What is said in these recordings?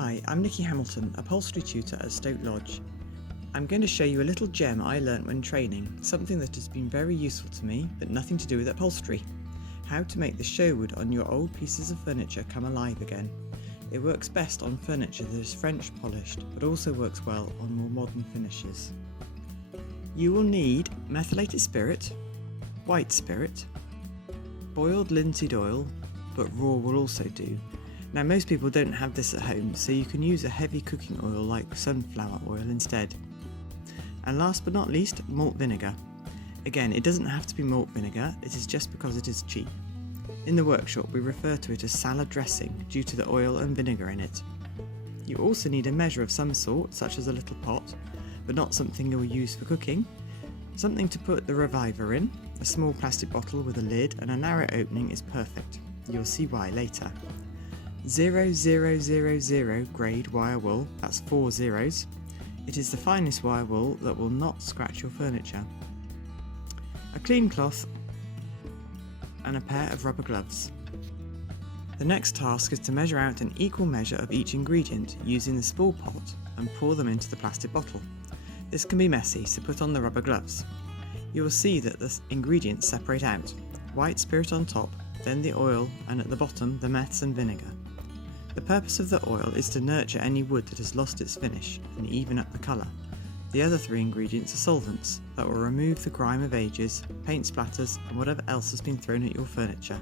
Hi, I'm Nicky Hamilton, Upholstery Tutor at Stoke Lodge. I'm going to show you a little gem I learnt when training, something that has been very useful to me, but nothing to do with upholstery. How to make the show wood on your old pieces of furniture come alive again. It works best on furniture that is French polished, but also works well on more modern finishes. You will need methylated spirit, white spirit, boiled linseed oil, but raw will also do. Now most people don't have this at home, so you can use a heavy cooking oil like sunflower oil instead. And last but not least, malt vinegar. Again, it doesn't have to be malt vinegar, it is just because it is cheap. In the workshop we refer to it as salad dressing due to the oil and vinegar in it. You also need a measure of some sort, such as a little pot, but not something you'll use for cooking. Something to put the reviver in, a small plastic bottle with a lid and a narrow opening is perfect. You'll see why later. 0000 grade wire wool, that's 4 zeros. It is the finest wire wool that will not scratch your furniture. A clean cloth and a pair of rubber gloves. The next task is to measure out an equal measure of each ingredient using the small pot and pour them into the plastic bottle. This can be messy, so put on the rubber gloves. You will see that the ingredients separate out. White spirit on top, then the oil, and at the bottom the meths and vinegar. The purpose of the oil is to nurture any wood that has lost its finish and even up the colour. The other three ingredients are solvents that will remove the grime of ages, paint splatters and whatever else has been thrown at your furniture.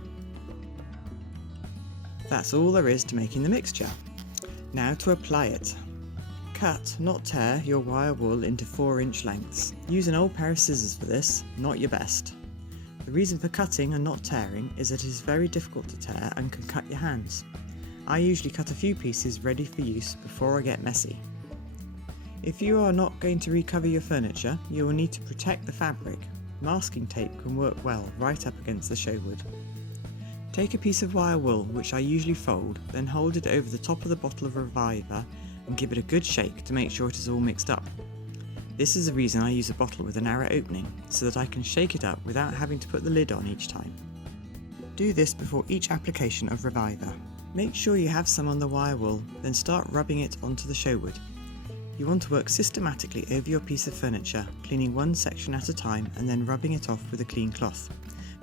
That's all there is to making the mixture. Now to apply it. Cut, not tear, your wire wool into 4-inch lengths. Use an old pair of scissors for this, not your best. The reason for cutting and not tearing is that it is very difficult to tear and can cut your hands. I usually cut a few pieces ready for use before I get messy. If you are not going to recover your furniture, you will need to protect the fabric. Masking tape can work well right up against the show wood. Take a piece of wire wool, which I usually fold, then hold it over the top of the bottle of reviver and give it a good shake to make sure it is all mixed up. This is the reason I use a bottle with a narrow opening, so that I can shake it up without having to put the lid on each time. Do this before each application of reviver. Make sure you have some on the wire wool, then start rubbing it onto the show wood. You want to work systematically over your piece of furniture, cleaning one section at a time and then rubbing it off with a clean cloth.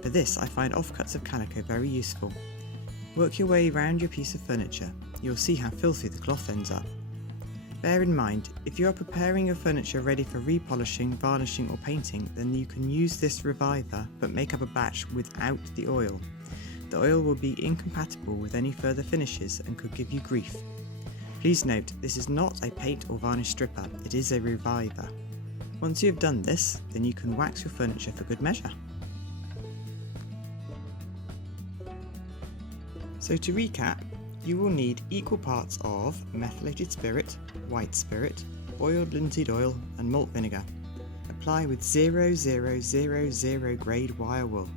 For this I find offcuts of calico very useful. Work your way around your piece of furniture. You'll see how filthy the cloth ends up. Bear in mind, if you are preparing your furniture ready for repolishing, varnishing or painting, then you can use this reviver but make up a batch without the oil. The oil will be incompatible with any further finishes and could give you grief. Please note, this is not a paint or varnish stripper, it is a reviver. Once you have done this, then you can wax your furniture for good measure. So to recap, you will need equal parts of methylated spirit, white spirit, boiled linseed oil and malt vinegar. Apply with 0000 grade wire wool.